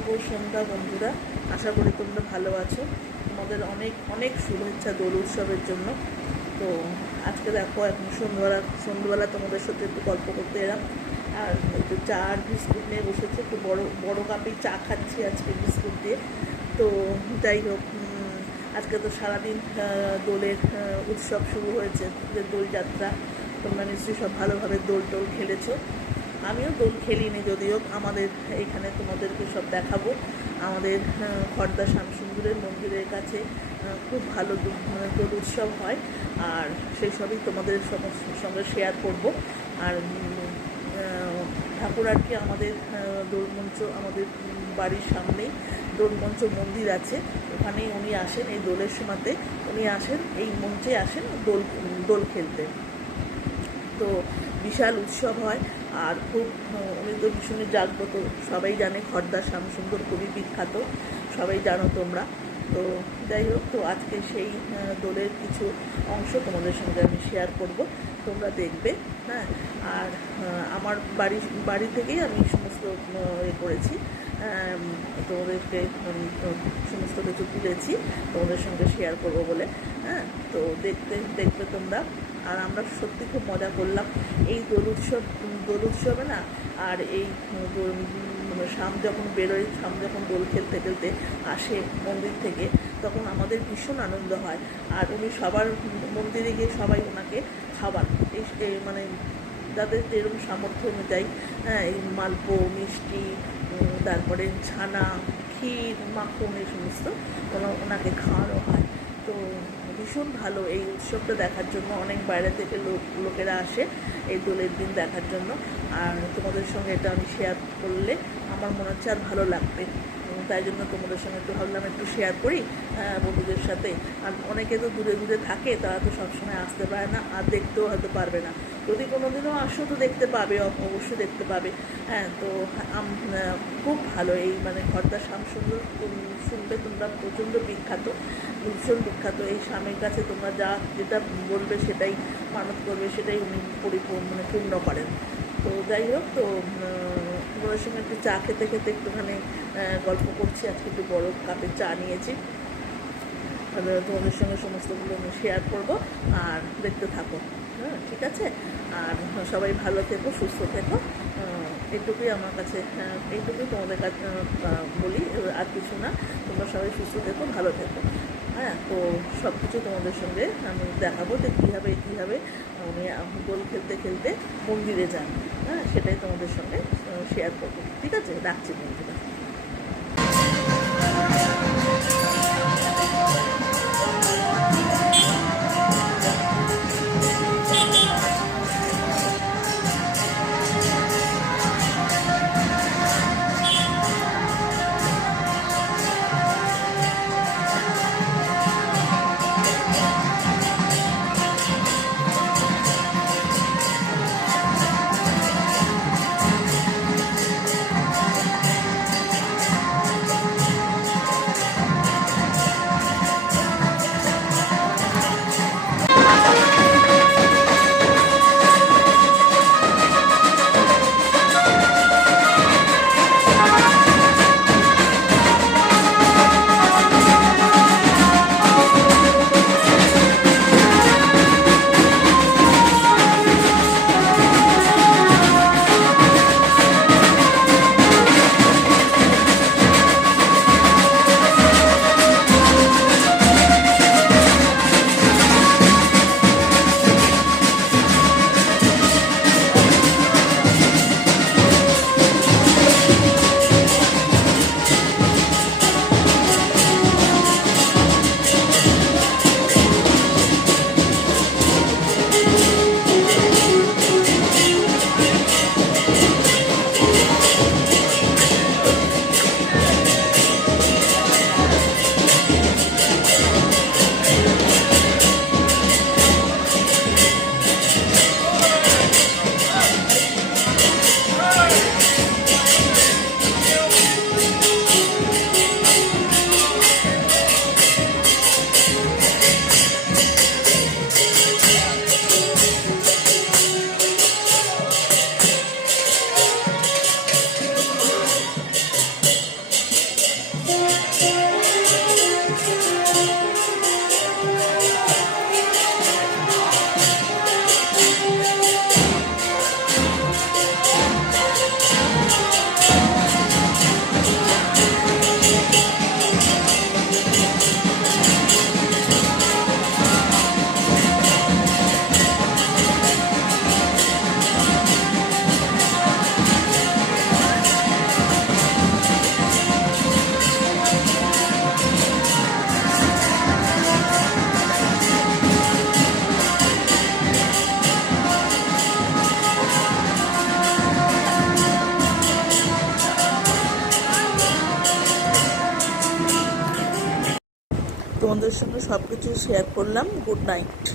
শুভ সন্ধ্যা বন্ধুরা, আশা করি তোমরা ভালো আছো। তোমাদের অনেক অনেক শুভেচ্ছা দোল উৎসবের জন্য। তো আজকে দেখো এখন সন্ধ্যাবেলা তোমাদের সাথে একটু গল্প করতে এলাম, আর একটু চা আর বিস্কুট নিয়ে বসেছি। একটু বড় বড় কাপে চা খাচ্ছি আজকে বিস্কুট দিয়ে। তো যাই হোক, আজকে তো সারাদিন দোলের উৎসব শুরু হয়েছে, যে দোলযাত্রা। তোমরা নিশ্চয়ই সব ভালোভাবে দোল টোল খেলেছো। আমিও দোল খেলিনি, যদিও আমাদের এইখানে তোমাদেরকে সব দেখাবো। আমাদের খড়দা শ্যামসুন্দরের মন্দিরের কাছে খুব ভালো দোল উৎসব হয়, আর সেই সবই তোমাদের সঙ্গে শেয়ার করব। আর ঠাকুর আর কি আমাদের দোলমঞ্চ, আমাদের বাড়ির সামনেই দোলমঞ্চ মন্দির আছে, ওখানেই উনি আসেন। এই দোলের সময়তে উনি আসেন, এই মঞ্চে আসেন দোল খেলতে। তো বিশাল উৎসব হয়, আর খুব উনি তো ভীষণই জাগ্রত, সবাই জানে। খড়দা শ্যামসুন্দর খুবই বিখ্যাত, সবাই জানো তোমরা। তো যাই হোক, তো আজকে সেই দোলের কিছু অংশ তোমাদের সঙ্গে আমি শেয়ার করব, তোমরা দেখবে। হ্যাঁ, আর আমার বাড়ি থেকেই আমি সমস্ত করেছি, তোমাদেরকে সমস্ত কিছু তুলেছি তোমাদের সঙ্গে শেয়ার করব বলে। হ্যাঁ, তো দেখবে তোমরা। আর আমরা সত্যি খুব মজা করলাম এই দোল উৎসবে না। আর এই শাম যখন বেরোয়, শাম যখন দোল খেলতে খেলতে আসে মন্দির থেকে, তখন আমাদের ভীষণ আনন্দ হয়। আর উনি সবার মন্দিরে গিয়ে সবাই ওনাকে খাবার, এই মানে যাদের যেরকম সামর্থ্য অনুযায়ী, হ্যাঁ, এই মালপো, মিষ্টি, তারপরে ছানা, ক্ষীর, মাখন, এই সমস্ত ওনাকে খাওয়ানো হয়। তো ভীষণ ভালো এই উৎসবটা দেখার জন্য অনেক বাইরে থেকে লোকেরা আসে এই দোলের দিন দেখার জন্য। আর তোমাদের সঙ্গে এটা আমি শেয়ার করলে আমার মনে হচ্ছে আর ভালো লাগবে, তাই জন্য তোমাদের সঙ্গে একটু ভাবলাম একটু শেয়ার করি বন্ধুদের সাথে। আর অনেকে তো দূরে দূরে থাকে, তারা তো সবসময় আসতে পারে না, আর দেখতেও হয়তো পারবে না। যদি কোনো দিনও আসো তো দেখতে পাবে, অবশ্যই দেখতে পাবে। হ্যাঁ, তো খুব ভালো এই মানে খড়দা শ্যামসুন্দর শুনবে তোমরা, প্রচণ্ড বিখ্যাত, ভীষণ বিখ্যাত। এই স্বামীর কাছে তোমরা যেটা বলবে, সেটাই মানত করবে, সেটাই উনি পূর্ণ করেন। তো যাই হোক, তো তোমাদের সঙ্গে একটু চা খেতে খেতে একটুখানি গল্প করছি। আজকে একটু বড় কাপে চা নিয়েছি, তোমাদের সঙ্গে সমস্তগুলো আমি শেয়ার করবো, আর দেখতে থাকো। হ্যাঁ, ঠিক আছে। আর সবাই ভালো থেকো, সুস্থ থেকো, এইটুকুই আমার কাছে, এইটুকুই তোমাদের কাছে বলি, আর কিছু না। তোমরা সবাই সুস্থ থেকো, ভালো থেকো। হ্যাঁ, তো সব কিছু তোমাদের সঙ্গে আমি দেখাবো যে কীভাবে উনি দোল খেলতে খেলতে মন্দিরে যান। হ্যাঁ, সেটাই তোমাদের সঙ্গে শেয়ার করবো। ঠিক আছে, রাখছি বন্ধুরা। সব কিছু শেয়ার করলাম। Good night.